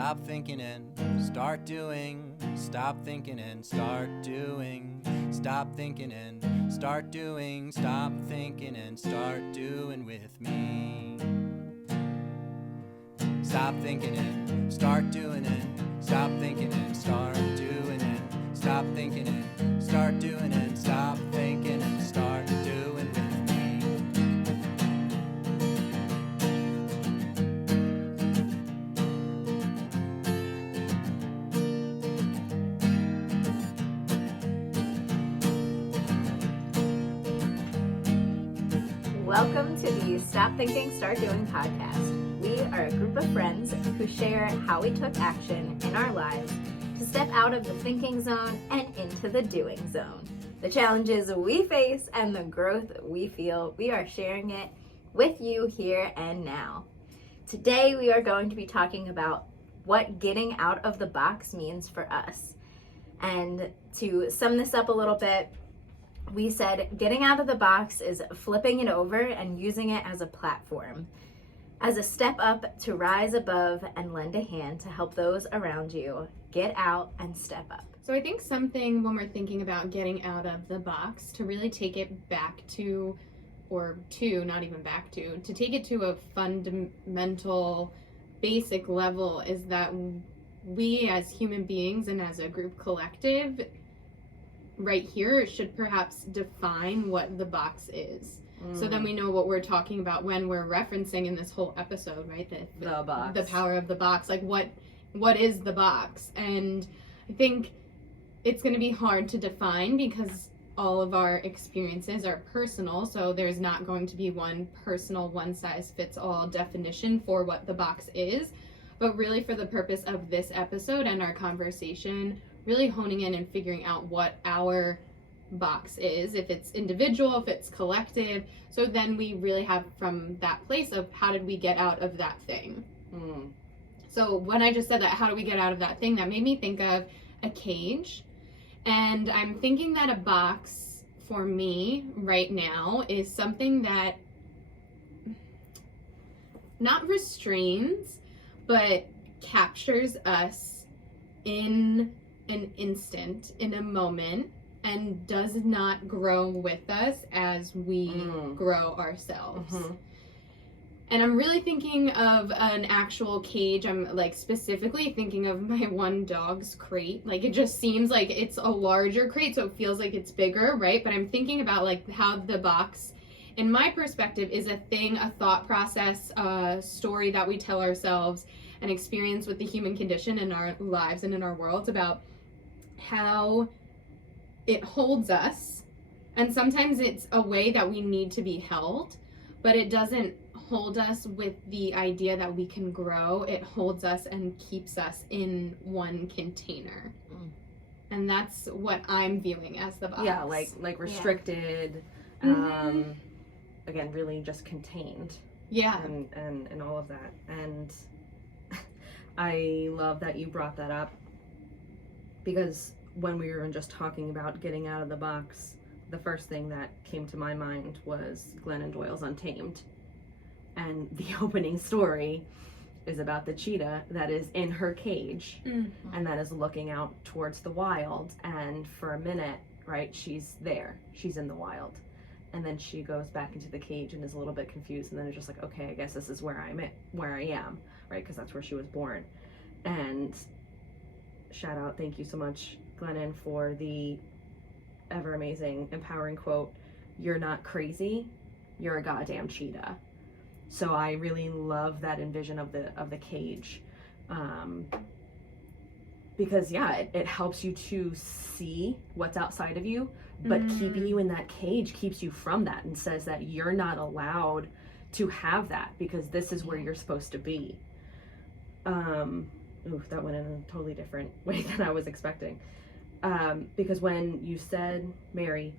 stop thinking and start doing. Stop thinking and start doing. Stop thinking and start doing. Stop thinking and start doing with me. Stop thinking and start doing it. Stop thinking and start doing it. Stop thinking and start doing it. Stop thinking and start doing with me. Welcome to the Stop Thinking, Start Doing podcast. We are a group of friends who share how we took action in our lives to step out of the thinking zone and into the doing zone. The challenges we face and the growth we feel, we are sharing it with you here and now. Today we are going to be talking about what getting out of the box means for us. And to sum this up a little bit, we said getting out of the box is flipping it over and using it as a platform, as a step up to rise above and lend a hand to help those around you get out and step up. So I think something when we're thinking about getting out of the box, to really take it back to, not even back to take it to a fundamental, basic level, is that we as human beings and as a group collective right here should perhaps define what the box is. So then we know what we're talking about when we're referencing in this whole episode, right? The box. The power of the box. Like what is the box? And I think it's going to be hard to define because all of our experiences are personal. So there's not going to be one personal, one size fits all definition for what the box is. But really for the purpose of this episode and our conversation, really honing in and figuring out what our box is, if it's individual, if it's collective. So then we really have from that place of how did we get out of that thing. So when I just said that, how do we get out of that thing, that made me think of a cage. And I'm thinking that a box for me right now is something that not restrains, but captures us in an instant, in a moment, and does not grow with us as we grow ourselves. And I'm really thinking of an actual cage. I'm like specifically thinking of my one dog's crate. Like it just seems like it's a larger crate, so it feels like it's bigger, right? But I'm thinking about like how the box, in my perspective, is a thing, a thought process, a story that we tell ourselves, an experience with the human condition in our lives and in our worlds about how it holds us. And sometimes it's a way that we need to be held, but it doesn't hold us with the idea that we can grow. It holds us and keeps us in one container. And that's what I'm viewing as the box. Yeah, like restricted, again, really just contained. Yeah. And all of that. And I love that you brought that up, because when we were just talking about getting out of the box, the first thing that came to my mind was Glennon Doyle's Untamed. And the opening story is about the cheetah that is in her cage and that is looking out towards the wild. And for a minute, right, she's there. She's in the wild. And then she goes back into the cage and is a little bit confused. And then it's just like, okay, I guess this is where I am, right? Because that's where she was born. And shout out, thank you so much, Glennon, for the ever amazing, empowering quote, "You're not crazy, you're a goddamn cheetah." So I really love that envision of the cage, because it helps you to see what's outside of you, but keeping you in that cage keeps you from that and says that you're not allowed to have that because this is where you're supposed to be. That went in a totally different way than I was expecting. Because when you said, Mary,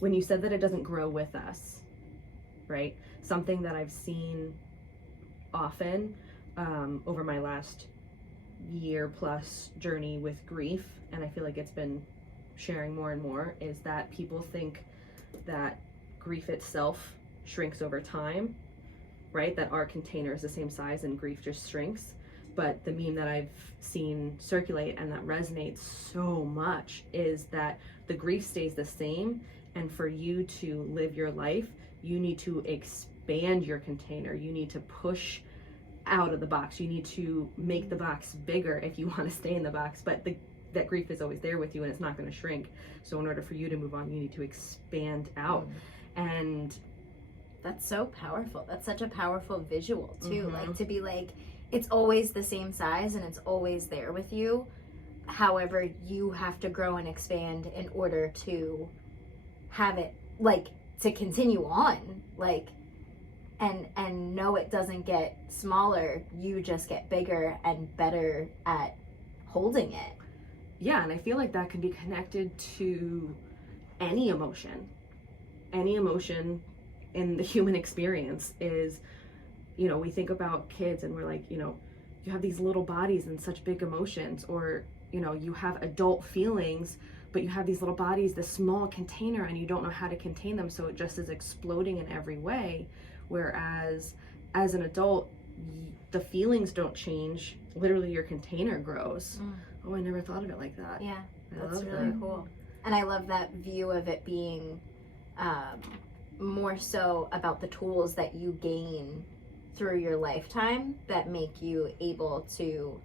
when you said that it doesn't grow with us, right? Something that I've seen often over my last year plus journey with grief, and I feel like it's been sharing more and more, is that people think that grief itself shrinks over time, right? That our container is the same size and grief just shrinks. But the meme that I've seen circulate and that resonates so much is that the grief stays the same, and for you to live your life, you need to expand your container. You need to push out of the box. You need to make the box bigger if you want to stay in the box, but that grief is always there with you and it's not going to shrink. So in order for you to move on, you need to expand out. And that's so powerful. That's such a powerful visual too. Like to be like, it's always the same size and it's always there with you. However, you have to grow and expand in order to have it, like, to continue on, like, and no, it doesn't get smaller. You just get bigger and better at holding it. Yeah, and I feel like that can be connected to any emotion. Any emotion in the human experience is, you know, we think about kids and we're like, you know, you have these little bodies and such big emotions, or, you know, you have adult feelings, but you have these little bodies, this small container, and you don't know how to contain them, so it just is exploding in every way. Whereas as an adult, the feelings don't change, literally your container grows. Oh, I never thought of it like that. Yeah, I that's love really that. cool. And I love that view of it being more so about the tools that you gain through your lifetime that make you able to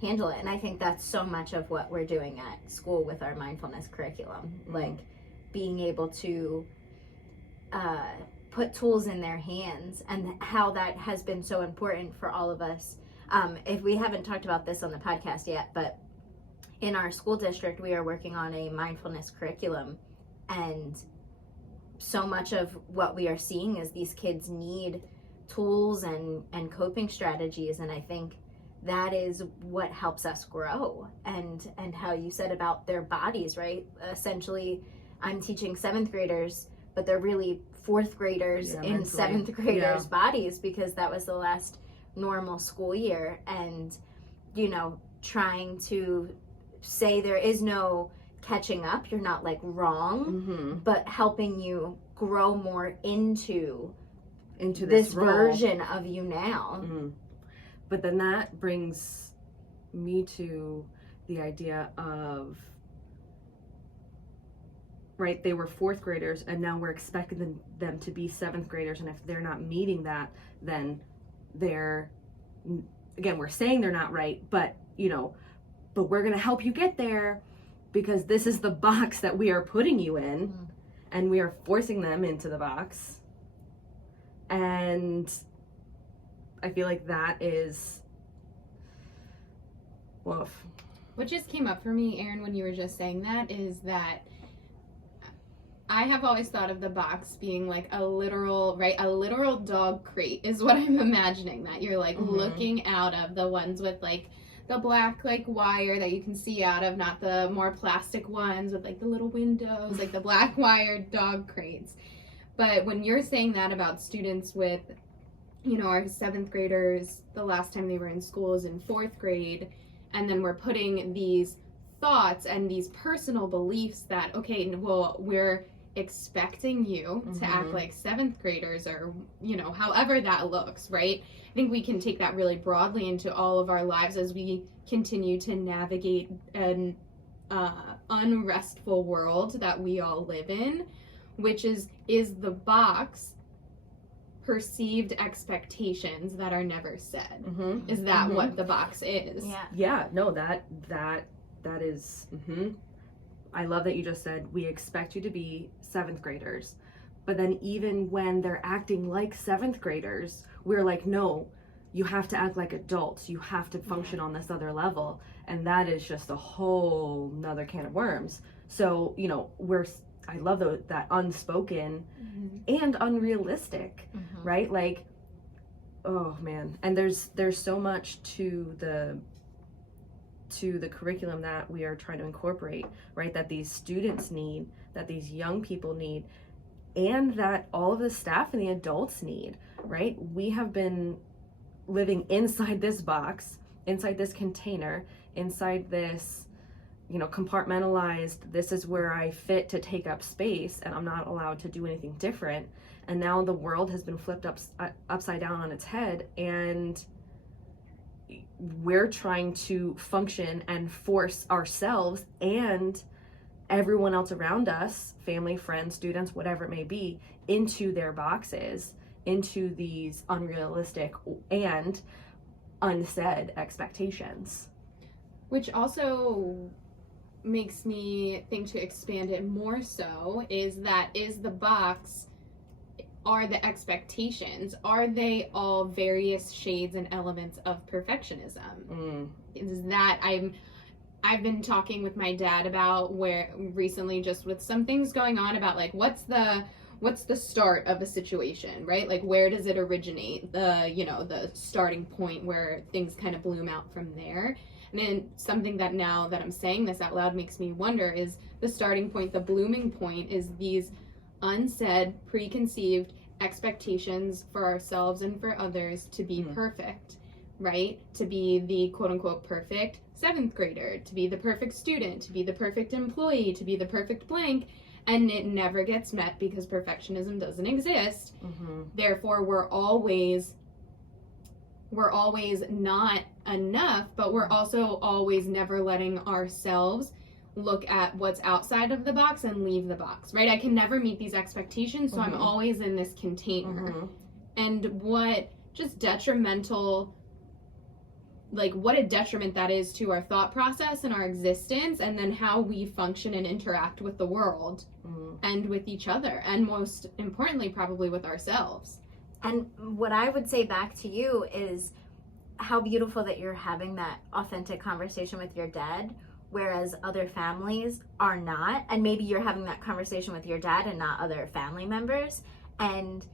handle it. And I think that's so much of what we're doing at school with our mindfulness curriculum, like being able to put tools in their hands, and how that has been so important for all of us. If we haven't talked about this on the podcast yet, but in our school district, we are working on a mindfulness curriculum, and so much of what we are seeing is these kids need tools and coping strategies, and I think that is what helps us grow. And how you said about their bodies, right? Essentially, I'm teaching 7th graders, but they're really 4th graders in mentally. 7th graders' bodies, because that was the last normal school year. And, you know, trying to say there is no catching up, you're not like wrong, but helping you grow more into this version of you now. But then that brings me to the idea of, right, they were 4th graders and now we're expecting them to be 7th graders, and if they're not meeting that, then they're, again, we're saying they're not right, but, you know, but we're going to help you get there because this is the box that we are putting you in, and we are forcing them into the box. And I feel like that is, woof. What just came up for me, Erin, when you were just saying that, is that I have always thought of the box being like a literal dog crate is what I'm imagining, that you're like looking out of, the ones with like the black like wire that you can see out of, not the more plastic ones with like the little windows, like the black wired dog crates. But when you're saying that about students with, you know, our 7th graders, the last time they were in school is in 4th grade, and then we're putting these thoughts and these personal beliefs that, okay, well, we're expecting you to act like 7th graders, or, you know, however that looks, right? I think we can take that really broadly into all of our lives as we continue to navigate an unrestful world that we all live in, which is the box perceived expectations that are never said? Is that what the box is? Yeah, no, that is, I love that you just said, we expect you to be 7th graders. But then even when they're acting like 7th graders, we're like, no, you have to act like adults. You have to function on this other level. And that is just a whole nother can of worms. So, you know, I love that unspoken and unrealistic, right? Like, oh man. And there's so much to the curriculum that we are trying to incorporate, right? That these students need, that these young people need, and that all of the staff and the adults need, right? We have been living inside this box, inside this container, inside this compartmentalized. This is where I fit to take up space, and I'm not allowed to do anything different. And now the world has been flipped upside down on its head, and we're trying to function and force ourselves and everyone else around us, family, friends, students, whatever it may be, into their boxes, into these unrealistic and unsaid expectations. Which also makes me think, to expand it more so, is the box, are the expectations, are they all various shades and elements of perfectionism? Is that I've been talking with my dad about where recently, just with some things going on, about like what's the start of a situation, right? Like where does it originate? The starting point where things kind of bloom out from there. And then something that, now that I'm saying this out loud, makes me wonder is the starting point, the blooming point, is these unsaid, preconceived expectations for ourselves and for others to be perfect, right? To be the quote unquote perfect 7th grader, to be the perfect student, to be the perfect employee, to be the perfect blank. And it never gets met because perfectionism doesn't exist. Therefore, we're always not enough, but we're also always never letting ourselves look at what's outside of the box and leave the box, right? I can never meet these expectations, so I'm always in this container. And what just detrimental, like what a detriment that is to our thought process and our existence, and then how we function and interact with the world and with each other, and most importantly, probably with ourselves. And what I would say back to you is how beautiful that you're having that authentic conversation with your dad, whereas other families are not. And maybe you're having that conversation with your dad and not other family members, and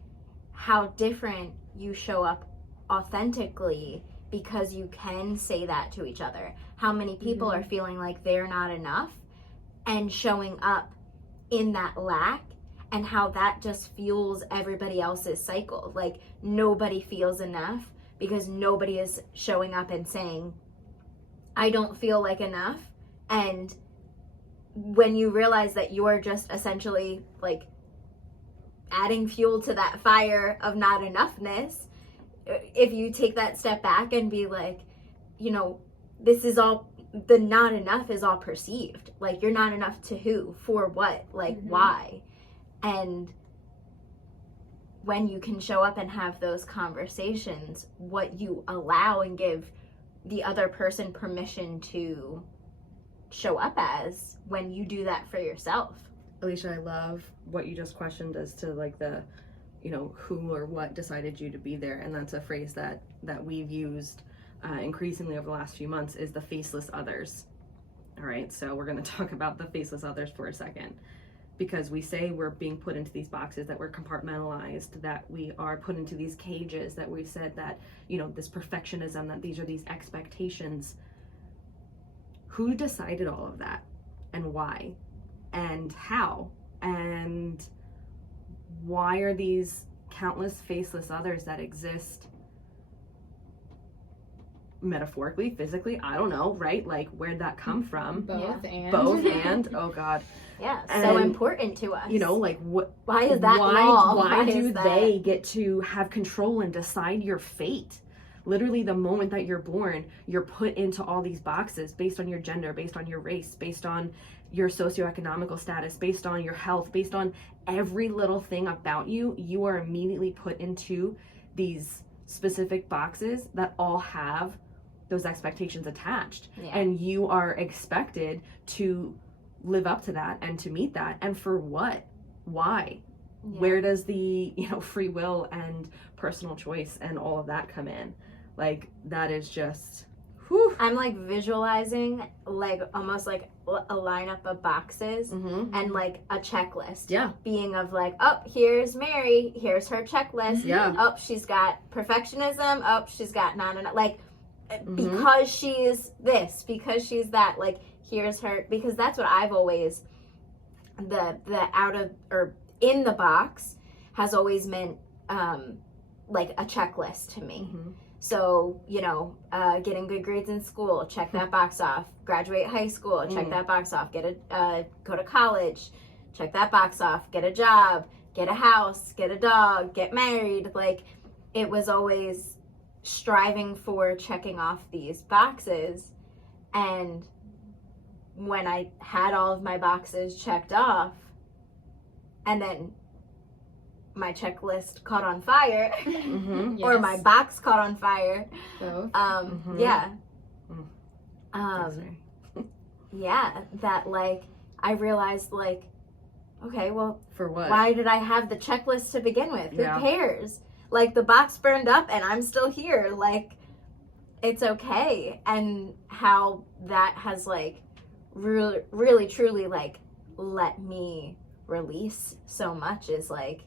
how different you show up authentically because you can say that to each other. How many people are feeling like they're not enough and showing up in that lack, and how that just fuels everybody else's cycle. Like nobody feels enough because nobody is showing up and saying, I don't feel like enough. And when you realize that you're just essentially like adding fuel to that fire of not enoughness, if you take that step back and be like, this is all, the not enough is all perceived. Like you're not enough to who, for what, like why? And when you can show up and have those conversations, what you allow and give the other person permission to show up as, when you do that for yourself. Alicia, I love what you just questioned as to like the, who or what decided you to be there. And that's a phrase that we've used increasingly over the last few months, is the faceless others. All right, so we're going to talk about the faceless others for a second, because we say we're being put into these boxes, that we're compartmentalized, that we are put into these cages, that we said that, this perfectionism, that these are these expectations. Who decided all of that, and why, and how, and why are these countless faceless others that exist metaphorically, physically, I don't know, right? Like where'd that come from? Both and oh God. Yeah, so important to us. Like what? Why is that law? Why do they get to have control and decide your fate? Literally, the moment that you're born, you're put into all these boxes based on your gender, based on your race, based on your socioeconomical status, based on your health, based on every little thing about you. You are immediately put into these specific boxes that all have those expectations attached. And you are expected to live up to that and to meet that. And for what? Why? Where does the free will and personal choice and all of that come in? Like that is just whew. I'm like visualizing like almost like a lineup of boxes and like a checklist being of like, oh, here's Mary, here's her checklist, oh, she's got perfectionism, oh, she's got not enough, like because she's this, because she's that, like here's her, because that's what I've always, the out of or in the box has always meant like a checklist to me. So, getting good grades in school, check that box off. Graduate high school, check that box off. Go to college, check that box off. Get a job, get a house, get a dog, get married. Like, it was always striving for checking off these boxes. And when I had all of my boxes checked off, and then my checklist caught on fire, or my box caught on fire. Both. That like I realized, like, okay, well, for what? Why did I have the checklist to begin with? Yeah. Who cares? Like, the box burned up and I'm still here. Like, it's okay. And how that has like really truly like let me release so much is like,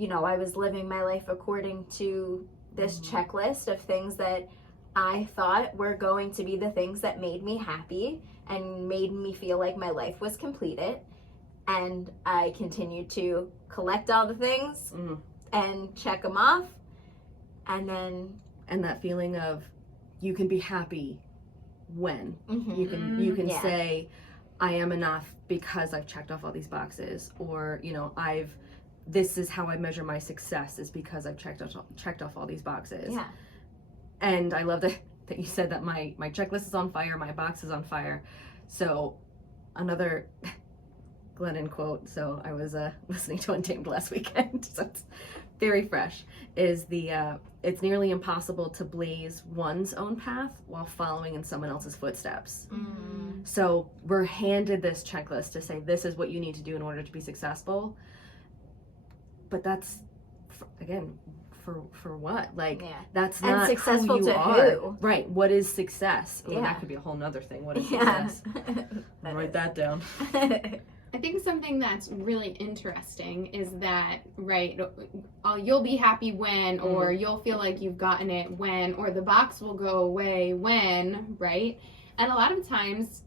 I was living my life according to this checklist of things that I thought were going to be the things that made me happy and made me feel like my life was completed. And I continued to collect all the things and check them off. And that feeling of you can be happy when you can say, I am enough because I've checked off all these boxes, or this is how I measure my success, is because I've checked off all these boxes. Yeah. And I love that you said that my checklist is on fire, my box is on fire. So another Glennon quote, so I was listening to Untamed last weekend, so it's very fresh, is it's nearly impossible to blaze one's own path while following in someone else's footsteps. So we're handed this checklist to say, this is what you need to do in order to be successful. But that's, again, for what? Like, that's not and successful who you to are. who? Right. What is success? Yeah. Well, that could be a whole nother thing. What is success? Write that down. I think something that's really interesting is that, right, you'll be happy when, or you'll feel like you've gotten it when, or the box will go away when, right? And a lot of times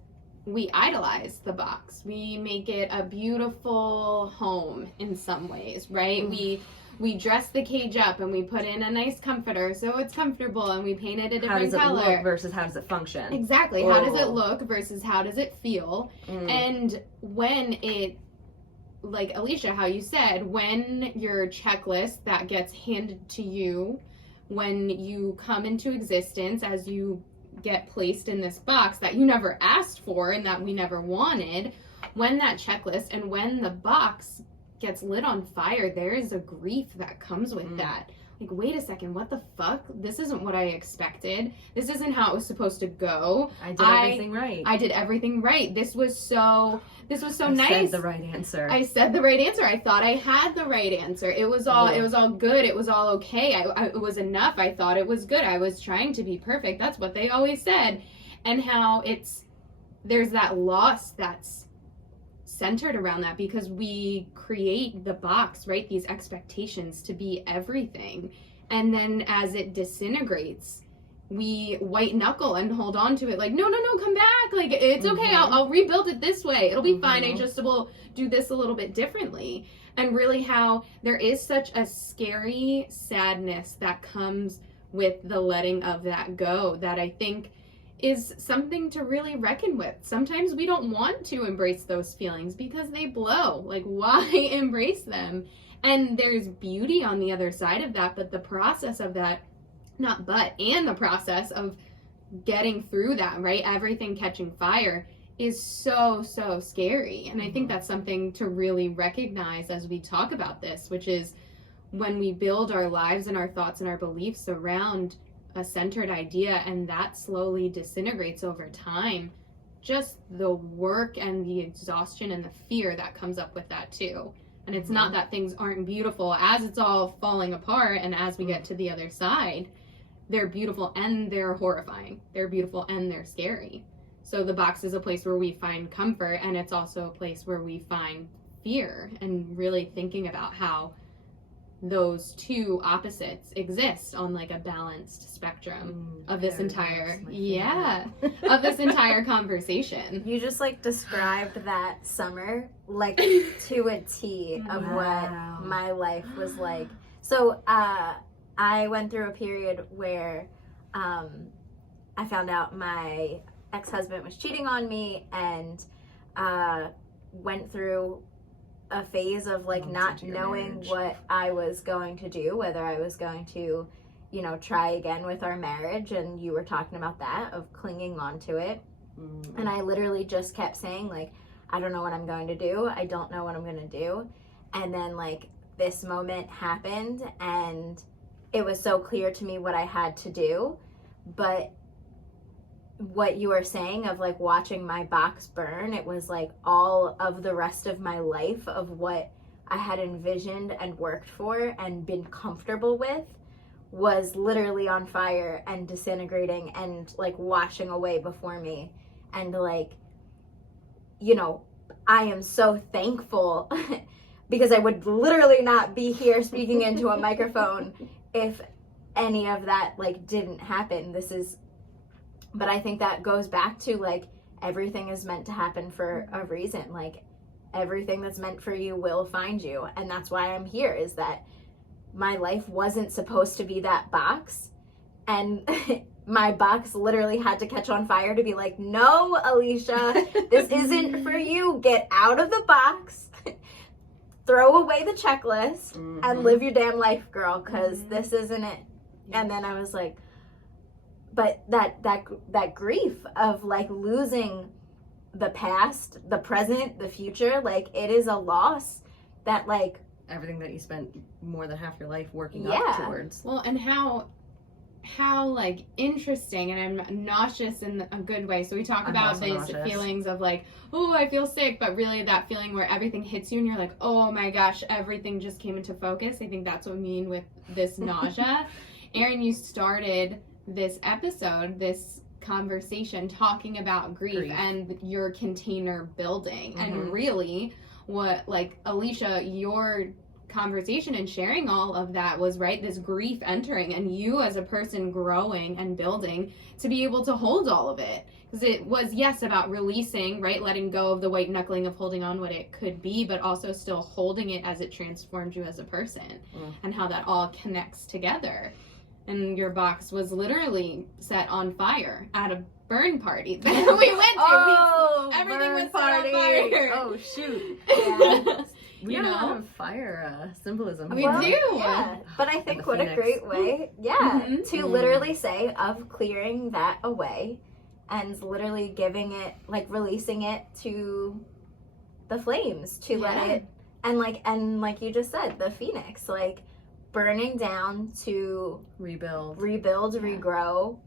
we idolize the box. We make it a beautiful home in some ways, right? We dress the cage up and we put in a nice comforter so it's comfortable, and we paint it a different color. How does it look versus how does it function? Exactly. How does it look versus how does it feel? And when it, like Alicia, how you said, when your checklist that gets handed to you, when you come into existence, as you get placed in this box that you never asked for and that we never wanted, when that checklist and when the box gets lit on fire, there is a grief that comes with that. Like, wait a second, what the fuck? This isn't what I expected. This isn't how it was supposed to go. I did everything right. I did everything right. This was so nice. I said the right answer. I said the right answer. I thought I had the right answer. It was all good. It was all okay. It was enough. I thought it was good. I was trying to be perfect. That's what they always said. And how there's that loss that's centered around that, because we create the box, right? These expectations to be everything. And then as it disintegrates, we white knuckle and hold on to it like, no, come back. Like, it's okay. I'll rebuild it this way. It'll be fine. I just will do this a little bit differently. And really how there is such a scary sadness that comes with the letting of that go, that I think is something to really reckon with. Sometimes we don't want to embrace those feelings because they blow. Like, why embrace them? And there's beauty on the other side of that, but the process of that, and the process of getting through that, right? Everything catching fire is so scary. And I think that's something to really recognize as we talk about this, which is when we build our lives and our thoughts and our beliefs around a centered idea and that slowly disintegrates over time, just the work and the exhaustion and the fear that comes up with that too. And it's not that things aren't beautiful as it's all falling apart, and as we get to the other side, they're beautiful and they're horrifying. They're beautiful and they're scary. So the box is a place where we find comfort, and it's also a place where we find fear, and really thinking about how those two opposites exist on like a balanced spectrum of this entire of this entire conversation. You just like described that summer like to a T of what my life was like. So I went through a period where I found out my ex-husband was cheating on me, and went through a phase of like not knowing what I was going to do, whether I was going to, you know, try again with our marriage. And you were talking about that, of clinging on to it. And I literally just kept saying, like, I don't know what I'm going to do. I don't know what I'm going to do. And then like this moment happened, and it was so clear to me what I had to do. But what you were saying of like watching my box burn, it was like all of the rest of my life of what I had envisioned and worked for and been comfortable with was literally on fire and disintegrating and like washing away before me. And like, you know, I am so thankful because I would literally not be here speaking into a microphone if any of that like didn't happen. But I think that goes back to like everything is meant to happen for a reason. Like everything that's meant for you will find you. And that's why I'm here, is that my life wasn't supposed to be that box. And my box literally had to catch on fire to be like, no, Alicia, this isn't for you. Get out of the box, throw away the checklist, and live your damn life, girl, because this isn't it. And then I was like, but that grief of like losing the past, the present, the future, like it is a loss that like everything that you spent more than half your life working up towards. Well, and how like interesting, and I'm nauseous in a good way. So we talk about these feelings of like, oh, I feel sick, but really that feeling where everything hits you and you're like, oh my gosh, everything just came into focus. I think that's what I mean with this nausea. Erin, you started this episode, this conversation, talking about grief and your container building. And really what, like, Alicia, your conversation and sharing all of that was, right, this grief entering, and you as a person growing and building to be able to hold all of it. Because it was, yes, about releasing, right, letting go of the white knuckling of holding on what it could be, but also still holding it as it transformed you as a person, and how that all connects together. And your box was literally set on fire at a burn party that we went to. Oh, everything was party. set on fire. Oh, shoot. Yeah. We have a lot of fire symbolism. We do. Yeah. But I think what a great way, to literally say of clearing that away and literally giving it, like releasing it to the flames, to let it, and like you just said, the phoenix, like burning down to rebuild, regrow,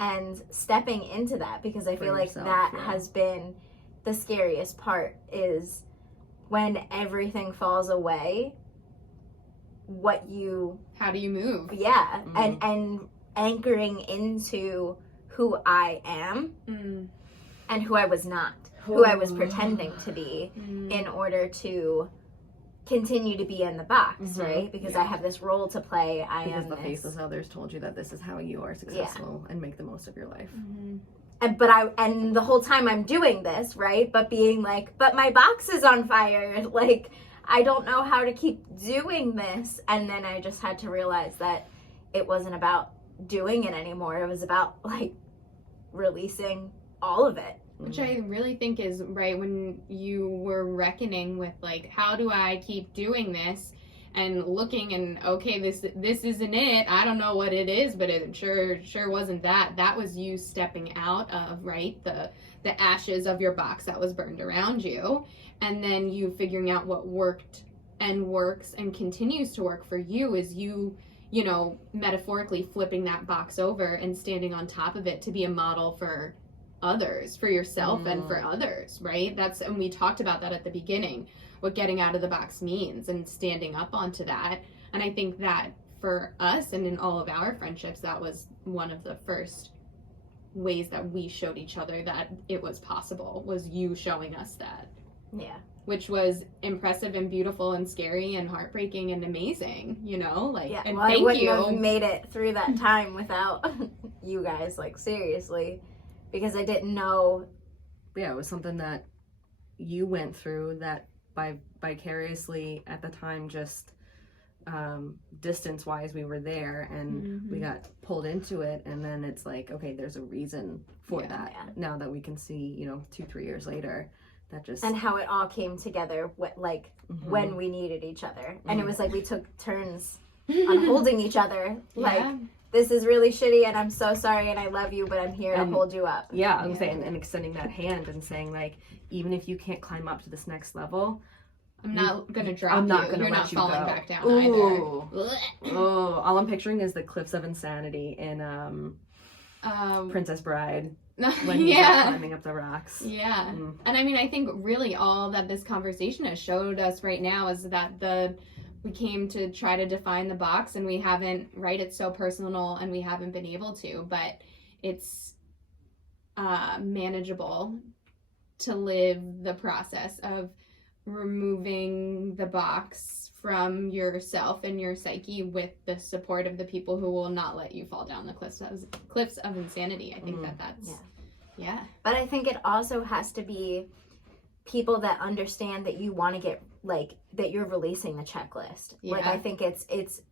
and stepping into that, because I feel like that has been the scariest part, is when everything falls away, how do you move? And anchoring into who I am and who I was not, who I was pretending to be in order to continue to be in the box, right? Because I have this role to play. Because the faceless others told you that this is how you are successful and make the most of your life. And the whole time I'm doing this, right? But being like, but my box is on fire. Like, I don't know how to keep doing this. And then I just had to realize that it wasn't about doing it anymore. It was about like releasing all of it. Which I really think is right, when you were reckoning with like, how do I keep doing this, and looking and okay, this isn't it. I don't know what it is, but it sure wasn't that. That was you stepping out of, right, the ashes of your box that was burned around you, and then you figuring out what worked and works and continues to work for you, is you know, metaphorically flipping that box over and standing on top of it to be a model for others, for yourself and for others, right? And we talked about that at the beginning, what getting out of the box means and standing up onto that. And I think that for us and in all of our friendships, that was one of the first ways that we showed each other that it was possible, was you showing us that. Yeah. Which was impressive and beautiful and scary and heartbreaking and amazing, you know? Like, and well, thank I wouldn't you. have made it through that time without you guys, like seriously, because I didn't know. Yeah, it was something that you went through that vicariously at the time just distance wise we were there, and we got pulled into it, and then it's like, okay, there's a reason for that. Now that we can see, 2-3 years later, that just, and how it all came together when we needed each other, and it was like we took turns on holding each other, like, this is really shitty and I'm so sorry and I love you, but I'm here to hold you up. I'm saying, and extending that hand and saying, like, even if you can't climb up to this next level, I'm not gonna drop I'm not you. gonna You're let not you falling go. back down Ooh. either. All I'm picturing is the cliffs of insanity in Princess Bride, when he's like, climbing up the rocks. And I mean, I think really all that this conversation has showed us right now is that we came to try to define the box, and we haven't, right? It's so personal and we haven't been able to, but it's manageable to live the process of removing the box from yourself and your psyche with the support of the people who will not let you fall down the cliffs of insanity. I think that's But I think it also has to be people that understand that you want to get, like, that you're releasing the checklist. Like, I think it's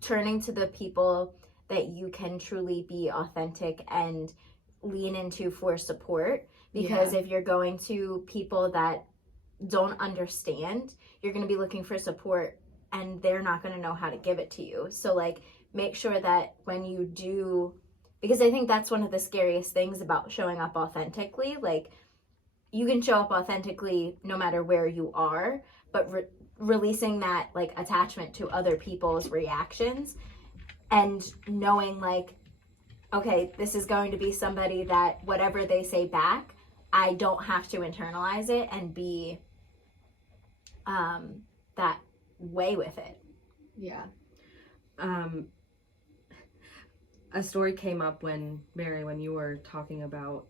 turning to the people that you can truly be authentic and lean into for support, because if you're going to people that don't understand, you're going to be looking for support and they're not going to know how to give it to you. So, like, make sure that when you do, because I think that's one of the scariest things about showing up authentically. Like, you can show up authentically no matter where you are, but releasing that, like, attachment to other people's reactions and knowing, like, okay, this is going to be somebody that whatever they say back, I don't have to internalize it and be that way with it. A story came up when you were talking about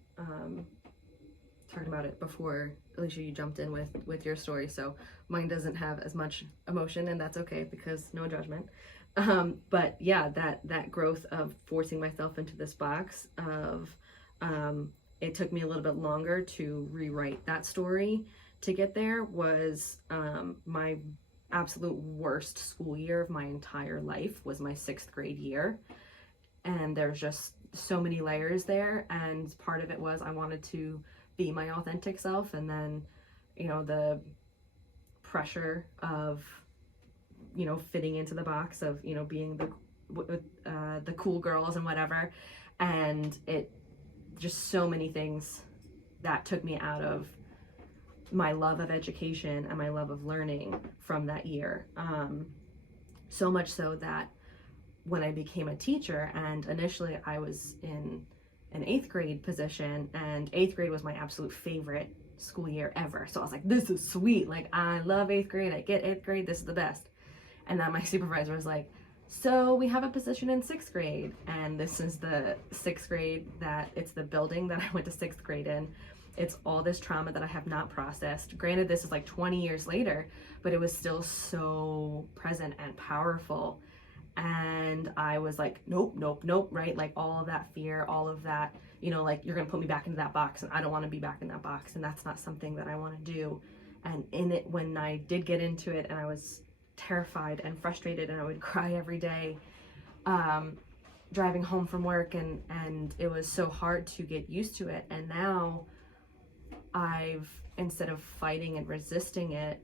it before, Alicia, you jumped in with your story, so mine doesn't have as much emotion, and that's okay because no judgment. But yeah, that growth of forcing myself into this box of it took me a little bit longer to rewrite that story to get there, was my absolute worst school year of my entire life was my 6th grade year. And there's just so many layers there, and part of it was I wanted to be my authentic self, and then the pressure of fitting into the box of being the cool girls and whatever, and it just so many things that took me out of my love of education and my love of learning from that year, so much so that when I became a teacher, and initially I was in an 8th grade position, and 8th grade was my absolute favorite school year ever. So I was like, this is sweet. Like, I love 8th grade. I get 8th grade. This is the best. And then my supervisor was like, so we have a position in 6th grade. And this is the 6th grade it's the building that I went to 6th grade in. It's all this trauma that I have not processed. Granted, this is like 20 years later, but it was still so present and powerful. And I was like, nope, right? Like, all of that fear, all of that, like, you're going to put me back into that box, and I don't want to be back in that box, and that's not something that I want to do. And in it, when I did get into it, and I was terrified and frustrated, and I would cry every day, driving home from work, and it was so hard to get used to it. And now I've, instead of fighting and resisting it,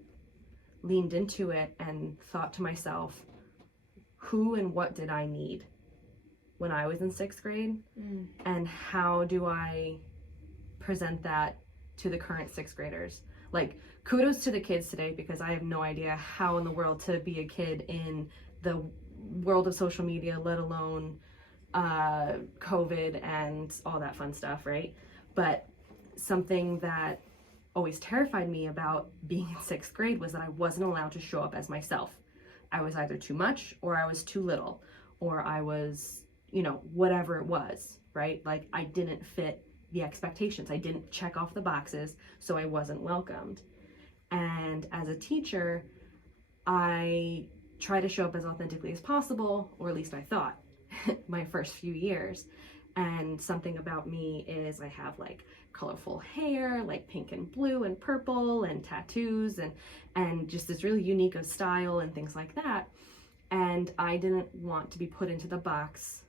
leaned into it and thought to myself, who and what did I need when I was in 6th grade? And how do I present that to the current 6th graders? Like, kudos to the kids today, because I have no idea how in the world to be a kid in the world of social media, let alone COVID and all that fun stuff, right? But something that always terrified me about being in 6th grade was that I wasn't allowed to show up as myself. I was either too much, or I was too little, or I was, whatever it was, right? Like, I didn't fit the expectations. I didn't check off the boxes, so I wasn't welcomed. And as a teacher, I try to show up as authentically as possible, or at least I thought, my first few years. And something about me is I have, like, colorful hair, like pink and blue and purple, and tattoos, and just this really unique of style and things like that. And I didn't want to be put into the box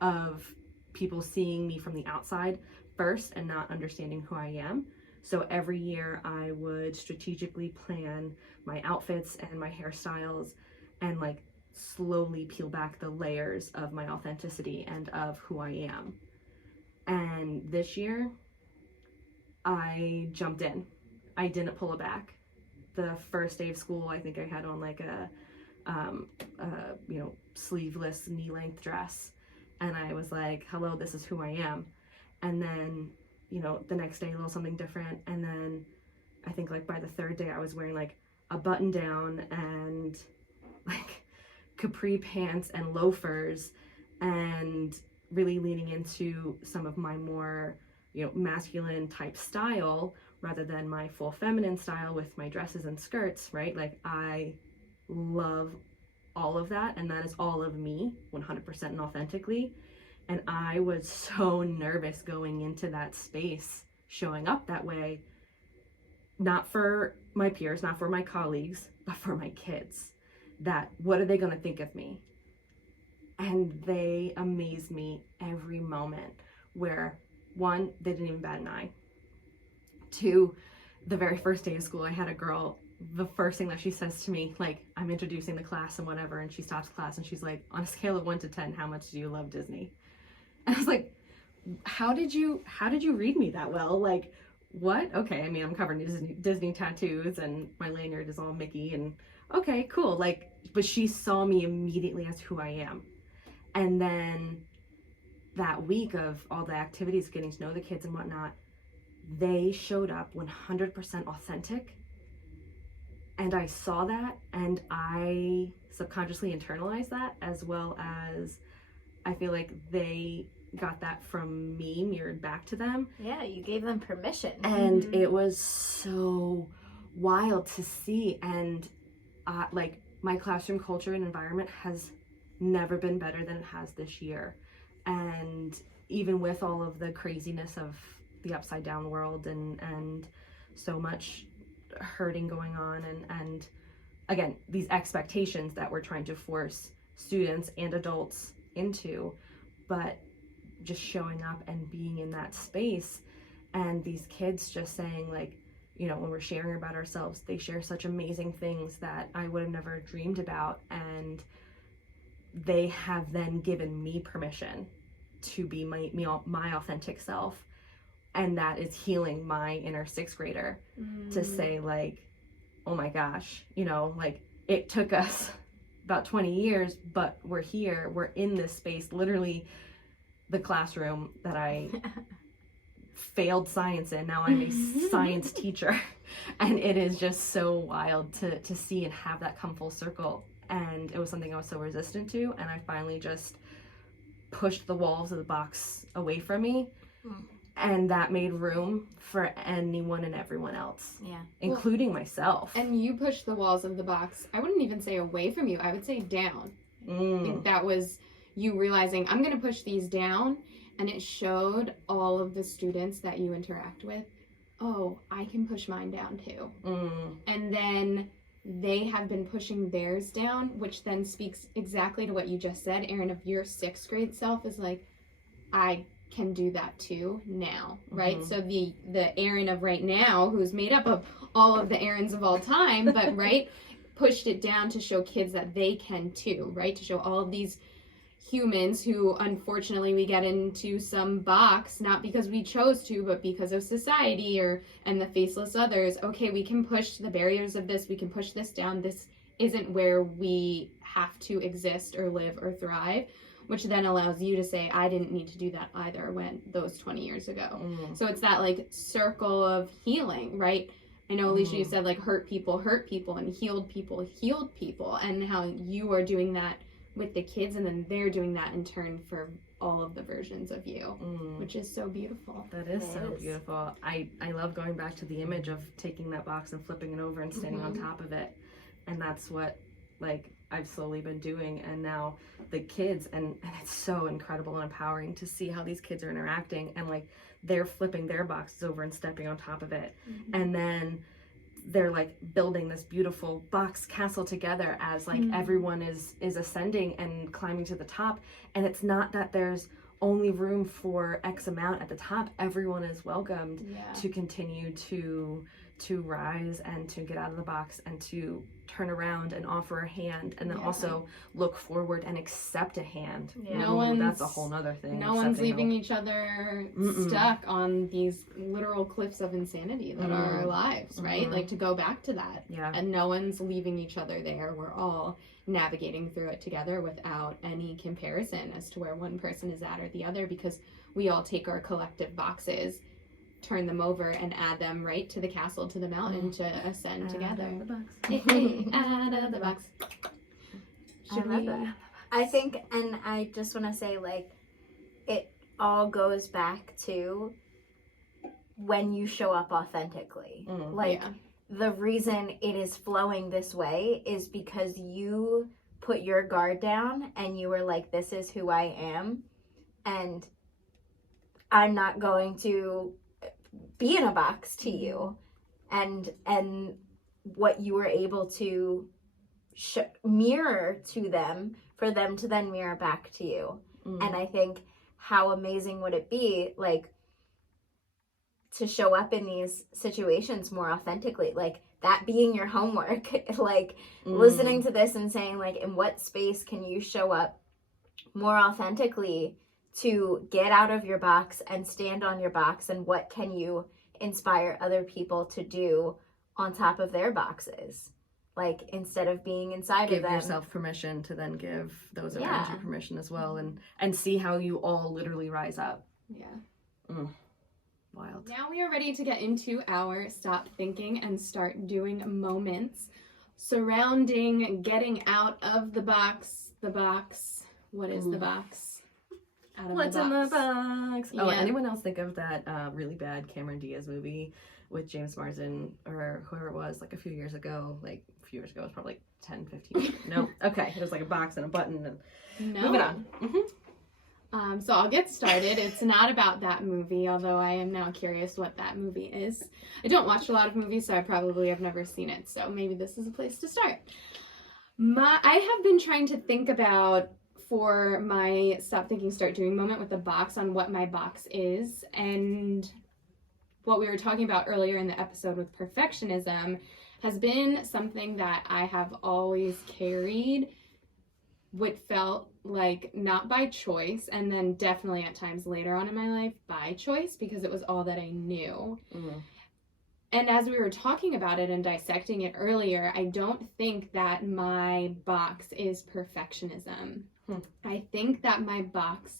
of people seeing me from the outside first and not understanding who I am. So every year I would strategically plan my outfits and my hairstyles and like slowly peel back the layers of my authenticity and of who I am. And this year I jumped in. I didn't pull it back. The first day of school, I think I had on like a sleeveless knee-length dress, and I was like, hello, this is who I am. And then, the next day a little something different, and then I think like by the third day I was wearing like a button down and like capri pants and loafers, and really leaning into some of my more masculine type style rather than my full feminine style with my dresses and skirts, right? Like I love all of that, and that is all of me 100% and authentically. And I was so nervous going into that space, showing up that way, not for my peers, not for my colleagues, but for my kids. That what are they going to think of me? And they amazed me every moment, where one, they didn't even bat an eye. Two, the very first day of school, I had a girl, the first thing that she says to me, like, I'm introducing the class and whatever, and she stops class and she's like, on a scale of 1 to 10, how much do you love Disney? And I was like, how did you read me that well? Like, what? Okay, I mean, I'm covered in Disney tattoos and my lanyard is all Mickey, and okay, cool. Like, but she saw me immediately as who I am. And then that week of all the activities, getting to know the kids and whatnot, they showed up 100% authentic. And I saw that, and I subconsciously internalized that, as well as I feel like they got that from me mirrored back to them. Yeah, you gave them permission. And it was so wild to see. And like, my classroom culture and environment has never been better than it has this year. And even with all of the craziness of the upside down world and so much hurting going on, and again, these expectations that we're trying to force students and adults into, but just showing up and being in that space, and these kids just saying, like, when we're sharing about ourselves, they share such amazing things that I would have never dreamed about, and they have then given me permission to be my authentic self. And that is healing my inner sixth grader to say, like, oh my gosh, like, it took us about 20 years, but we're here, we're in this space, literally the classroom that I failed science in. Now I'm a science teacher. And it is just so wild to see and have that come full circle. And it was something I was so resistant to. And I finally just pushed the walls of the box away from me. And that made room for anyone and everyone else. Yeah. Including myself. And you pushed the walls of the box. I wouldn't even say away from you. I would say down. I think that was you realizing, I'm going to push these down. And it showed all of the students that you interact with, oh, I can push mine down too. And then they have been pushing theirs down, which then speaks exactly to what you just said, Erin, of your sixth grade self is like, I can do that too now, right? So the Erin of right now, who's made up of all of the Erins of all time, but right, pushed it down to show kids that they can too, right? To show all of these humans who, unfortunately, we get into some box, not because we chose to, but because of society and the faceless others. Okay, we can push the barriers of this, we can push this down. This isn't where we have to exist or live or thrive, which then allows you to say, I didn't need to do that either when those 20 years ago. So it's that like circle of healing, right? I know, Alicia, you said like hurt people, and healed people, and how you are doing that with the kids, and then they're doing that in turn for all of the versions of you, which is so beautiful. That is so beautiful. I love going back to the image of taking that box and flipping it over and standing on top of it. And that's what, like, I've slowly been doing. And now the kids, and it's so incredible and empowering to see how these kids are interacting, and like they're flipping their boxes over and stepping on top of it. And then they're like building this beautiful box castle together as like everyone is ascending and climbing to the top, and it's not that there's only room for X amount at the top. Everyone is welcomed to continue to rise and to get out of the box and to turn around and offer a hand, and then also look forward and accept a hand. That's a whole nother thing. No one's leaving each other stuck on these literal cliffs of insanity that are our lives, right? Like, to go back to that. And no one's leaving each other there. We're all navigating through it together without any comparison as to where one person is at or the other, because we all take our collective boxes, turn them over, and add them right to the castle, to the mountain, to ascend together. Out of the box. Out of the box. I love that. I think, and I just want to say, like, it all goes back to when you show up authentically. The reason it is flowing this way is because you put your guard down and you were like, this is who I am, and I'm not going to be in a box to you, and what you were able to mirror to them, for them to then mirror back to you. And I think, how amazing would it be, like, to show up in these situations more authentically, like that being your homework, like listening to this and saying, like, in what space can you show up more authentically to get out of your box and stand on your box, and what can you inspire other people to do on top of their boxes, like, instead of being inside of them. Give yourself permission to then give those around you permission as well, and see how you all literally rise up. Wild. Now we are ready to get into our stop thinking and start doing moments surrounding getting out of the box. What is the box? Out of What's the box. in the box? Oh, Yeah. anyone else think of that really bad Cameron Diaz movie with James Marsden or whoever it was, like a few years ago? Like, a few years ago, it was probably like 10, 15 years. No? Okay. It was like a box and a button. And No. moving on. So I'll get started. It's not about that movie, although I am now curious what that movie is. I don't watch a lot of movies, so I probably have never seen it. So maybe this is a place to start. I have been trying to think about, for my stop thinking, start doing moment with the box, on what my box is. And what we were talking about earlier in the episode with perfectionism has been something that I have always carried, what felt like not by choice, and then definitely at times later on in my life by choice, because it was all that I knew. And as we were talking about it and dissecting it earlier, I don't think that my box is perfectionism. I think that my box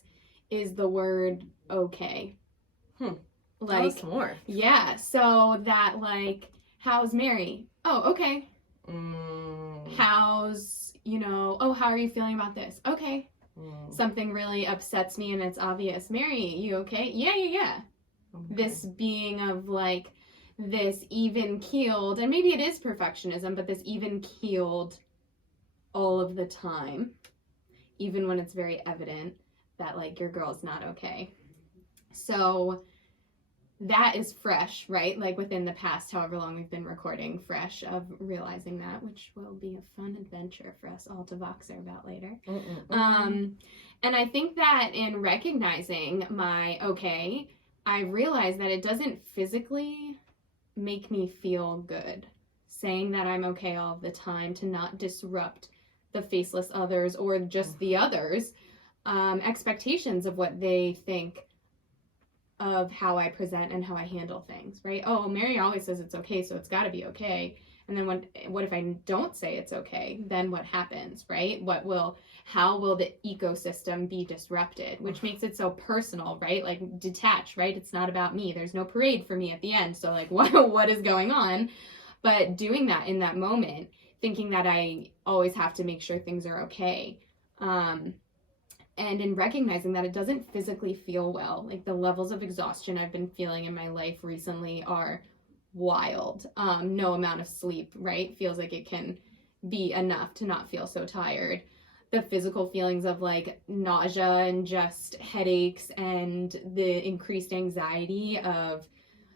is the word okay. Like, Tell us more. Yeah, so that, like, how's Mary? Oh, okay. How's, oh, how are you feeling about this? Okay. Something really upsets me and it's obvious. Mary, you okay? Yeah. Okay. This being of, like, this even-keeled, and maybe it is perfectionism, but this even-keeled all of the time, even when it's very evident that, like, your girl's not okay. So that is fresh, right? Like, within the past however long we've been recording, fresh of realizing that, which will be a fun adventure for us all to voxer about later. And I think that in recognizing my okay, I realized that it doesn't physically make me feel good. Saying that I'm okay all the time, to not disrupt the faceless others, or just the others' expectations of what they think of how I present and how I handle things, right? Oh, Mary always says it's okay, so it's got to be okay. And then what if I don't say it's okay? Then what happens, right? How will the ecosystem be disrupted? Which makes it so personal, right? Like, detached, right? It's not about me. There's no parade for me at the end. So, like, what is going on? But doing that in that moment, thinking that I always have to make sure things are okay. And in recognizing that it doesn't physically feel well. Like, the levels of exhaustion I've been feeling in my life recently are wild. No amount of sleep, right, feels like it can be enough to not feel so tired. The physical feelings of, like, nausea and just headaches, and the increased anxiety of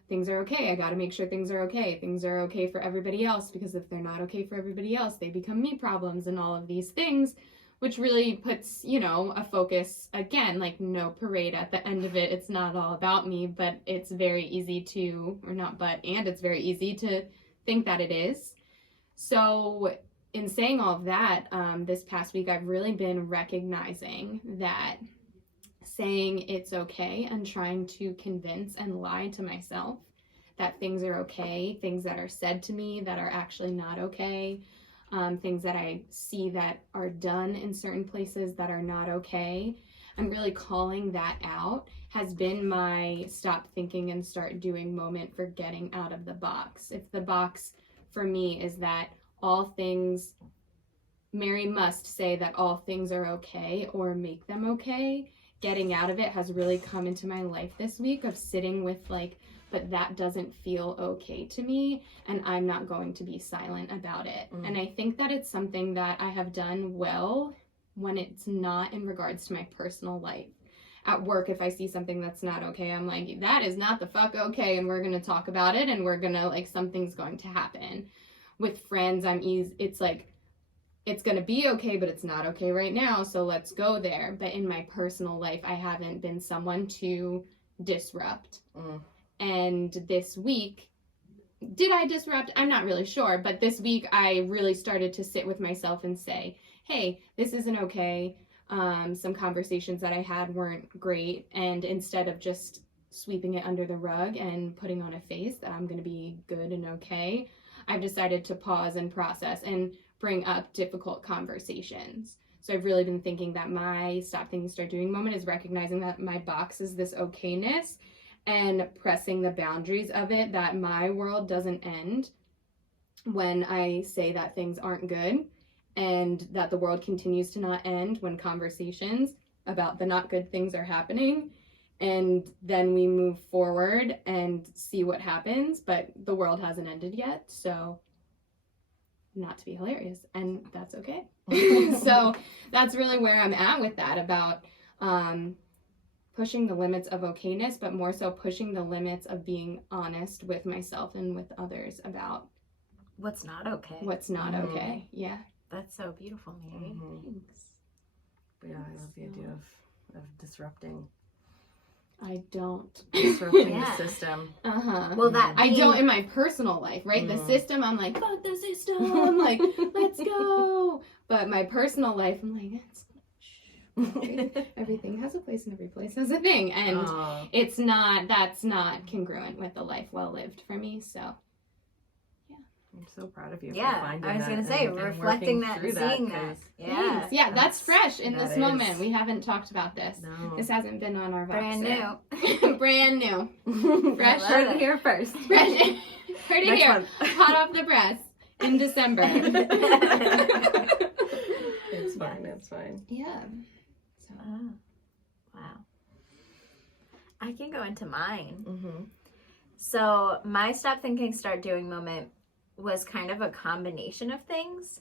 things are okay. I got to make sure things are okay. Things are okay for everybody else, because if they're not okay for everybody else, they become me problems and all of these things, which really puts, you know, a focus, again, like no parade at the end of it. It's not all about me, but it's very easy to, or not but, and it's very easy to think that it is. So in saying all of that, this past week, I've really been recognizing that saying it's okay and trying to convince and lie to myself that things are okay, things that are said to me that are actually not okay, things that I see that are done in certain places that are not okay, and really calling that out has been my stop thinking and start doing moment for getting out of the box. If the box for me is that all things, Mary must say that all things are okay or make them okay, getting out of it has really come into my life this week, of sitting with like, but that doesn't feel okay to me, and I'm not going to be silent about it. And I think that it's something that I have done well when it's not in regards to my personal life. At work, if I see something that's not okay, I'm like, that is not the fuck okay, and we're going to talk about it, and we're going to, like, something's going to happen. With friends, it's like, it's going to be okay, but it's not okay right now, so let's go there. But in my personal life, I haven't been someone to disrupt. And this week, did I disrupt? I'm not really sure, but this week I really started to sit with myself and say, hey, this isn't okay. Some conversations that I had weren't great, and instead of just sweeping it under the rug and putting on a face that I'm going to be good and okay, I've decided to pause and process and bring up difficult conversations. So I've really been thinking that my stop thinking, start doing moment is recognizing that my box is this okayness and pressing the boundaries of it, that my world doesn't end when I say that things aren't good, and that the world continues to not end when conversations about the not good things are happening. And then we move forward and see what happens, but the world hasn't ended yet, so not to be hilarious, and that's okay. So that's really where I'm at with that, about pushing the limits of okayness, but more so pushing the limits of being honest with myself and with others about What's not okay. what's not okay. Yeah. That's so beautiful, Mary. Thanks. Yeah, I love the idea of disrupting Disrupting Yeah. the system. Well, that I being- don't in my personal life, right? The system, I'm like, fuck the system. I'm like, let's go. But my personal life, I'm like, everything has a place and every place has a thing. And that's not congruent with the life well lived for me. So I'm so proud of you for Yeah, finding I was that going to say, and reflecting working that through and seeing that. 'cause Yeah. thanks. Yeah, that's fresh in that this moment. is- We haven't talked about this. No. This hasn't been on our Brand Vox new. Brand new. Fresh. love Heard it. it here first. Fresh. Heard it Next here. month. Hot off the press in December. It's fine. It's fine. Yeah. So. Oh, wow. I can go into mine. So my stop thinking, start doing moment was kind of a combination of things.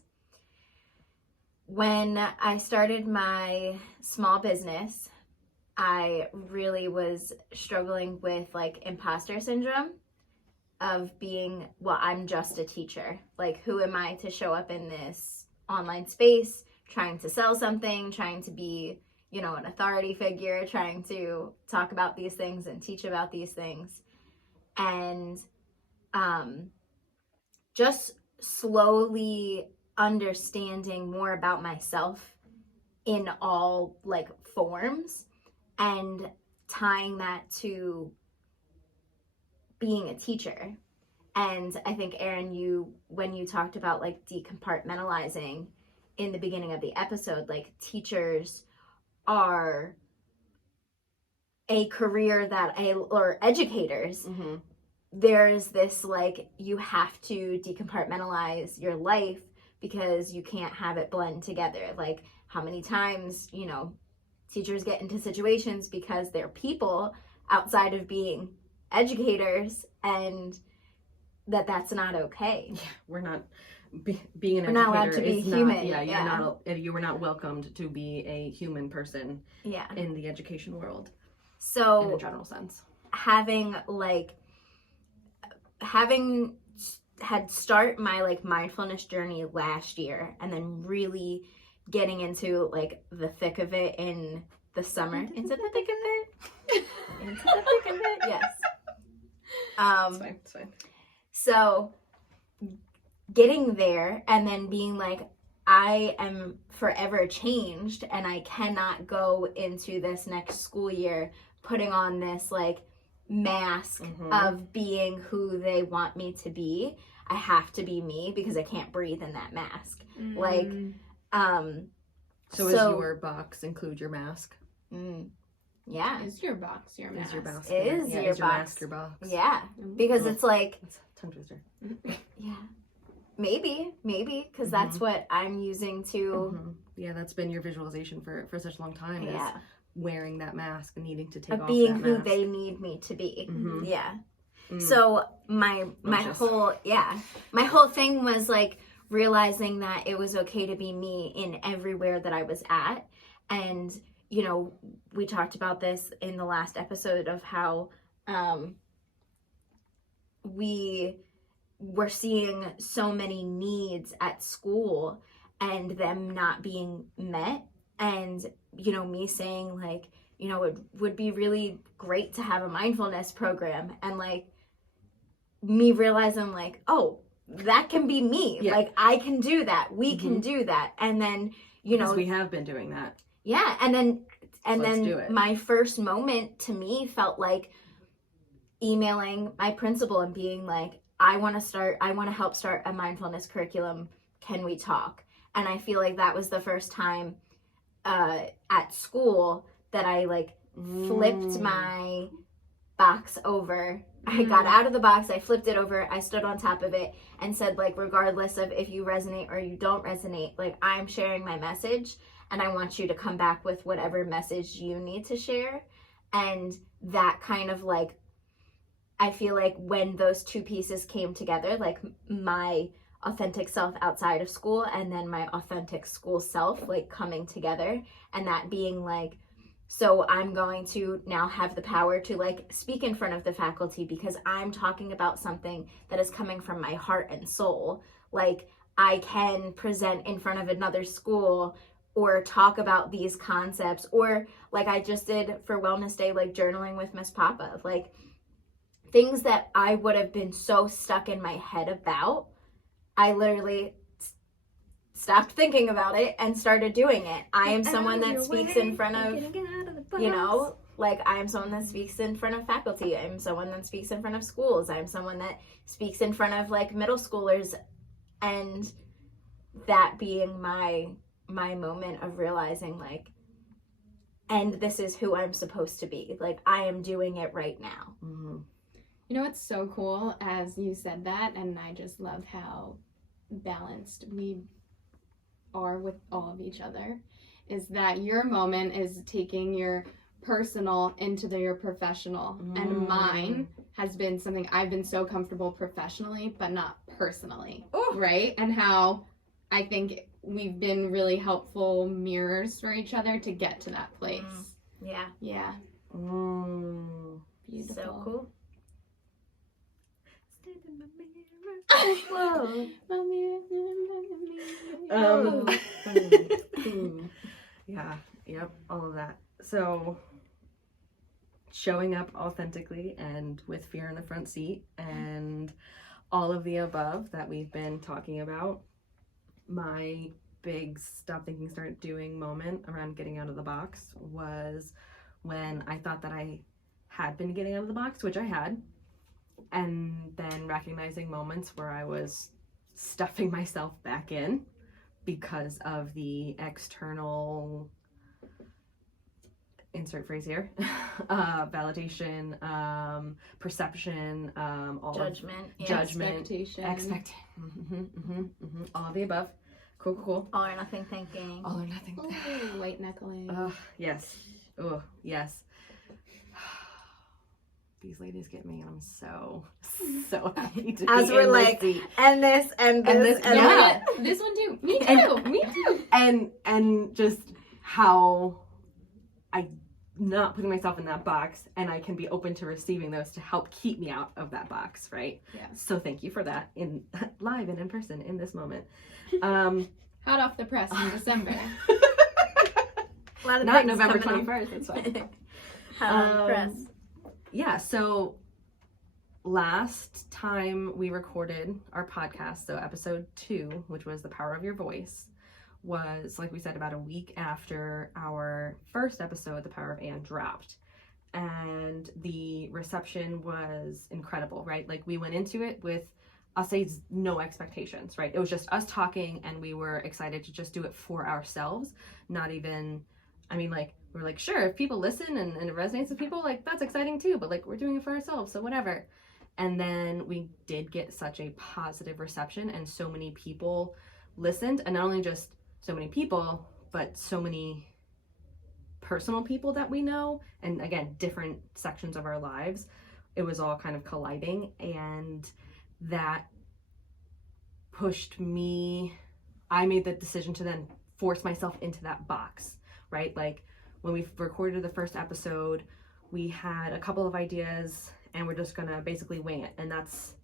When I started my small business, I really was struggling with like imposter syndrome of being, well, I'm just a teacher. Like, who am I to show up in this online space, trying to sell something, trying to be, you know, an authority figure, trying to talk about these things and teach about these things. And just slowly understanding more about myself in all like forms and tying that to being a teacher. And I think, Erin, when you talked about like decompartmentalizing in the beginning of the episode, like teachers are a career or educators, there's this like, you have to decompartmentalize your life because you can't have it blend together. Like, how many times, you know, teachers get into situations because they're people outside of being educators, and that's not okay. Yeah, we're not being an We're not allowed educator to be is human, not, yeah. you were not welcomed to be a human person in the education world in a So general sense. having like having had start my like mindfulness journey last year, and then really getting into like the thick of it in the summer. Into the thick of it. Into the thick of it. Yes. It's fine. So getting there and then being like, I am forever changed, and I cannot go into this next school year putting on this like mask of being who they want me to be. I have to be me because I can't breathe in that mask. Like, So is your box include your mask? Yeah. Is your box your mask? Is your box? Is yeah, your is your box. mask your box? Yeah. Because it's like, That's a tongue twister. yeah. Maybe, because that's what I'm using to. Yeah, that's been your visualization for such a long time. Yeah. Is wearing that mask and needing to take Of off being that who mask. they need me to be. Yeah. Mm. So my Anxious. my whole thing was like realizing that it was okay to be me in everywhere that I was at. And you know, we talked about this in the last episode of how we were seeing so many needs at school and them not being met. And you know, me saying like, you know, it would be really great to have a mindfulness program, and like me realizing like, oh, that can be me. Yeah. Like I can do that. We can do that. And then, you Because know, we have been doing that. yeah. And then Let's do it. my first moment to me felt like emailing my principal and being like, I want to help start a mindfulness curriculum. Can we talk? And I feel like that was the first time at school that I like flipped my box over. I got out of the box, I flipped it over, I stood on top of it and said like, regardless of if you resonate or you don't resonate, like I'm sharing my message and I want you to come back with whatever message you need to share. And that kind of like, I feel like when those two pieces came together, like my authentic self outside of school and then my authentic school self like coming together, and that being like, so I'm going to now have the power to like speak in front of the faculty because I'm talking about something that is coming from my heart and soul. Like I can present in front of another school or talk about these concepts, or like I just did for Wellness Day, like journaling with Miss Papa, like things that I would have been so stuck in my head about. I literally stopped thinking about it and started doing it. I am someone that speaks in front of, you know, like I am someone that speaks in front of faculty. I'm someone that speaks in front of schools. I'm someone that speaks in front of like middle schoolers, and that being my moment of realizing like, and this is who I'm supposed to be. Like I am doing it right now. You know what's so cool as you said that, and I just love how balanced we are with all of each other, is that your moment is taking your personal into your professional, and mine has been something I've been so comfortable professionally but not personally. Right? And how I think we've been really helpful mirrors for each other to get to that place. Yeah. Beautiful. So cool. Yeah, yep, all of that. So showing up authentically and with fear in the front seat and all of the above that we've been talking about. My big stop thinking, start doing moment around getting out of the box was when I thought that I had been getting out of the box, which I had, and then recognizing moments where I was stuffing myself back in because of the external, insert phrase here, validation, perception, all Judgment. judgment, Expectation. all of the above. Cool. All or nothing thinking. All or nothing. Ooh, white knuckling. Yes. Oh, yes. These ladies get me, and I'm so happy to As be we're in like, this seat. and this, and this, and Yeah, that. this one too. Me too. And just how I not putting myself in that box, and I can be open to receiving those to help keep me out of that box, right? Yeah. So thank you for that in live and in person in this moment. Hot off the press in December. A lot of Not things November coming 21st, it's fine. up. Hot on the press. Yeah, so last time we recorded our podcast, so episode 2, which was The Power of Your Voice, was, like we said, about a week after our first episode, The Power of Anne, dropped. And the reception was incredible, right? Like, we went into it with, I'll say, no expectations, right? It was just us talking, and we were excited to just do it for ourselves. Not even, I mean, like, we're like, sure, if people listen and it resonates with people, like, that's exciting too, but like, we're doing it for ourselves, so whatever. And then we did get such a positive reception, and so many people listened, and not only just so many people, but so many personal people that we know, and again, different sections of our lives. It was all kind of colliding, and that pushed me. I made the decision to then force myself into that box, right? Like, when we recorded the first episode, we had a couple of ideas, and we're just gonna basically wing it, and that's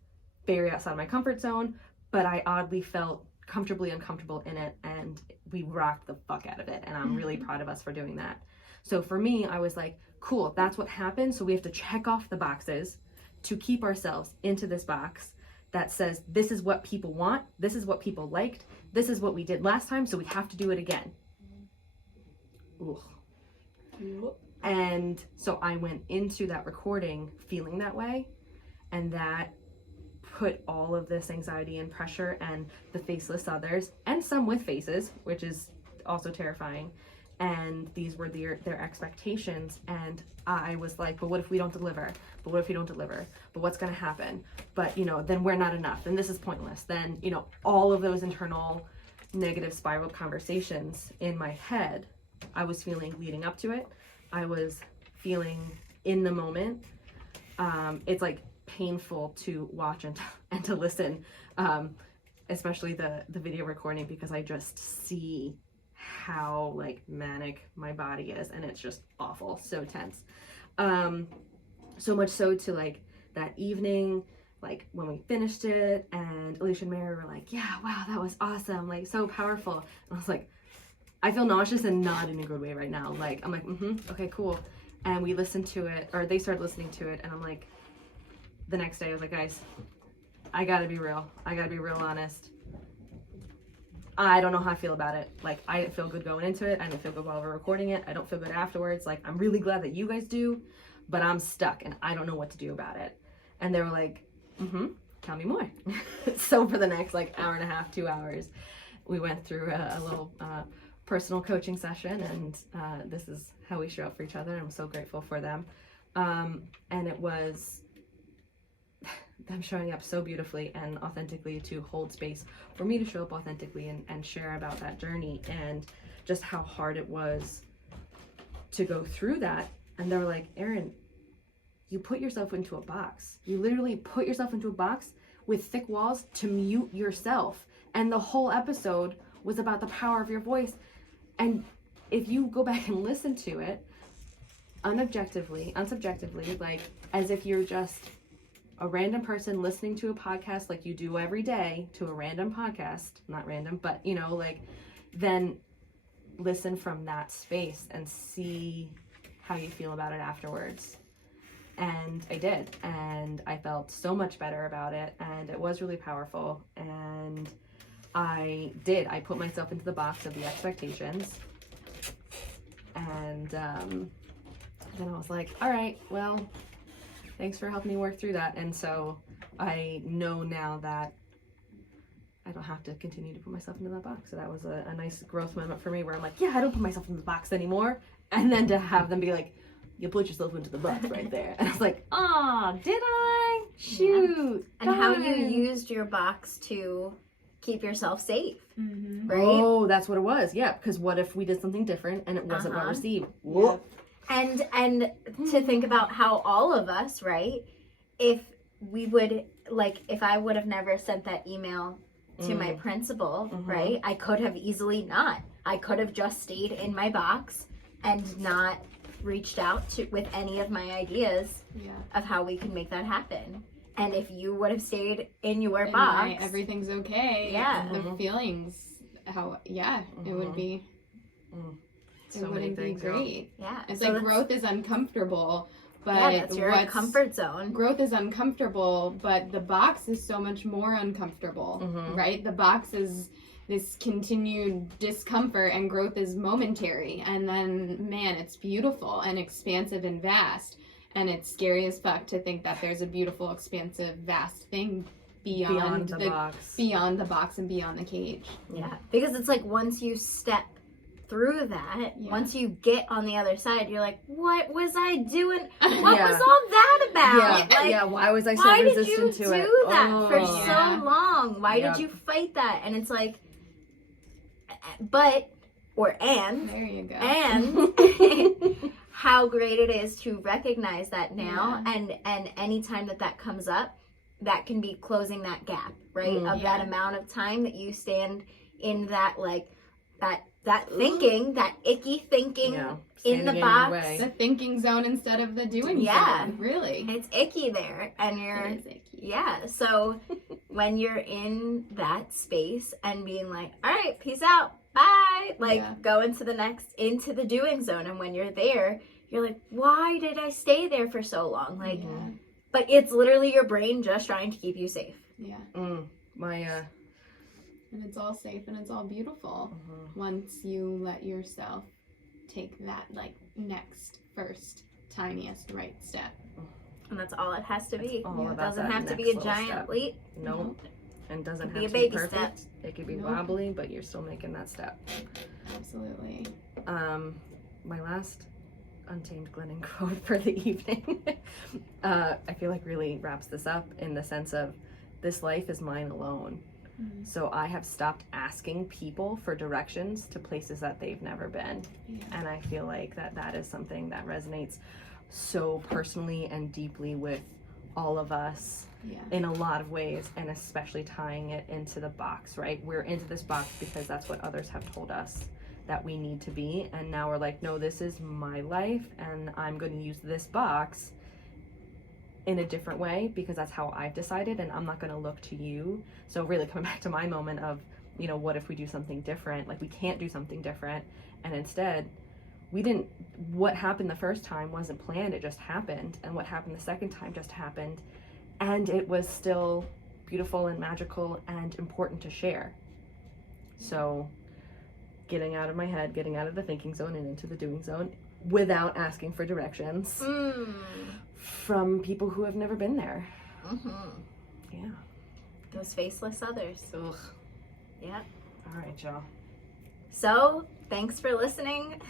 very outside of my comfort zone, but I oddly felt comfortably uncomfortable in it, and we rocked the fuck out of it, and I'm really proud of us for doing that. So for me, I was like, cool, that's what happened, so we have to check off the boxes to keep ourselves into this box that says, this is what people want, this is what people liked, this is what we did last time, so we have to do it again. Ooh. And so I went into that recording feeling that way, and that put all of this anxiety and pressure and the faceless others, and some with faces, which is also terrifying, and these were their expectations, and I was like, but what if we don't deliver? But what if we don't deliver? But what's gonna happen? But, you know, then we're not enough, then this is pointless, then, you know, all of those internal negative spiral conversations in my head I was feeling leading up to it. I was feeling in the moment. It's like painful to watch and to listen, especially the video recording, because I just see how like manic my body is, and it's just awful, so tense. So much so to like that evening, like when we finished it, and Alicia and Mary were like, yeah, wow, that was awesome, like so powerful. And I was like, I feel nauseous and not in a good way right now. Like, I'm like, okay, cool. And we listened to it, or they started listening to it, and I'm like, the next day I was like, guys, I gotta be real. I gotta be real honest. I don't know how I feel about it. Like, I didn't feel good going into it. I didn't feel good while we were recording it. I don't feel good afterwards. Like, I'm really glad that you guys do, but I'm stuck and I don't know what to do about it. And they were like, tell me more. So for the next like hour and a half, 2 hours, we went through a little personal coaching session, and this is how we show up for each other. I'm so grateful for them. And it was them showing up so beautifully and authentically to hold space for me to show up authentically and share about that journey, and just how hard it was to go through that. And they were like, Erin, you put yourself into a box. You literally put yourself into a box with thick walls to mute yourself. And the whole episode was about the power of your voice. And if you go back and listen to it unsubjectively, like as if you're just a random person listening to a podcast like you do every day to a random podcast, not random, but you know, like, then listen from that space and see how you feel about it afterwards. And I did, and I felt so much better about it, and it was really powerful. And I put myself into the box of the expectations, and then I was like, all right, well, thanks for helping me work through that. And so I know now that I don't have to continue to put myself into that box. So that was a nice growth moment for me, where I'm like, yeah, I don't put myself in the box anymore. And then to have them be like, you put yourself into the box right there. And I was like, oh, did I? Shoot. And how you used your box to keep yourself safe, right? Oh, that's what it was. Yeah, because what if we did something different and it wasn't well received? Whoop. And to think about how all of us, right, if I would have never sent that email to my principal, right, I could have easily not. I could have just stayed in my box and not reached out to with any of my ideas Yeah. of how we could make that happen. And if you would have stayed in your And box, everything's okay. Yeah. The feelings, it would be. So It many wouldn't be things, yeah. great. yeah, It's so like that's- growth is uncomfortable, but yeah, that's your what's- comfort zone. Growth is uncomfortable, but the box is so much more uncomfortable, right? The box is this continued discomfort, and growth is momentary. And then, man, it's beautiful and expansive and vast. And it's scary as fuck to think that there's a beautiful, expansive, vast thing beyond the box. beyond the box and beyond the cage. Yeah, because it's like once you step through that, Yeah. once you get on the other side, you're like, what was I doing? What Yeah. was all that about? Yeah, Like, yeah. Why was I so why did you resistant to do it? that for Oh. Yeah. so long? Why Yep. did you fight that? And it's like, and There you go. and how great it is to recognize that now, and anytime that comes up, that can be closing that gap, right? Of that amount of time that you stand in that, like, that thinking, that icky thinking Yeah, in the standing in your box. way. The thinking zone instead of the doing Yeah. zone. Really. It's icky there, and you're It is icky. yeah. So when you're in that space and being like, all right, peace out, bye, like Yeah. go into the doing zone, and when you're there, you're like, why did I stay there for so long? Like, Yeah. but it's literally your brain just trying to keep you safe. Yeah. And it's all safe and it's all beautiful once you let yourself take that, like, next, first, tiniest right step. And that's all it has to be. all It about doesn't that have to be next a little giant step. leap. Nope. And doesn't Could be have a to be baby step. perfect. It could be Nope. wobbly, but you're still making that step. Absolutely. My last untamed Glennon quote for the evening, I feel like really wraps this up in the sense of, this life is mine alone. So I have stopped asking people for directions to places that they've never been. Yeah. And I feel like that is something that resonates so personally and deeply with all of us Yeah. in a lot of ways, and especially tying it into the box, right? We're into this box because that's what others have told us that we need to be, and now we're like, no, this is my life, and I'm going to use this box in a different way because that's how I've decided, and I'm not going to look to you. So really coming back to my moment of, you know, what if we do something different? Like, we can't do something different, and instead what happened the first time wasn't planned, it just happened, and what happened the second time just happened, and it was still beautiful and magical and important to share. So getting out of my head, getting out of the thinking zone and into the doing zone without asking for directions from people who have never been there. Yeah. Those faceless others. Ugh. Yep. All right, y'all. So, thanks for listening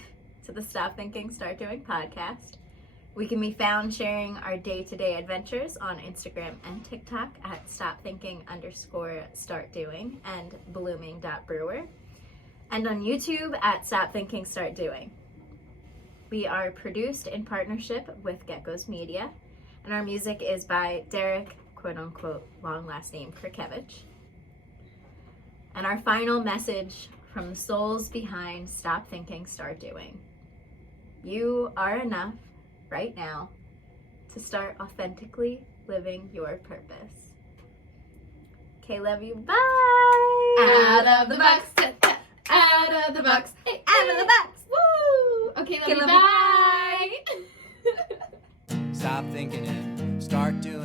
to the Stop Thinking, Start Doing podcast. We can be found sharing our day-to-day adventures on Instagram and TikTok at stopthinking_startdoing and blooming.brewer, and on YouTube at Stop Thinking, Start Doing. We are produced in partnership with Gecko's Media, and our music is by Derek, quote-unquote, long last name, Krikevich. And our final message from the souls behind Stop Thinking, Start Doing. You are enough right now to start authentically living your purpose. Okay, love you. Bye! Out of the box. Out of the box. Hey, Out of the box! Woo! Okay, love Okay, you. love you. Bye. Stop thinking and start doing.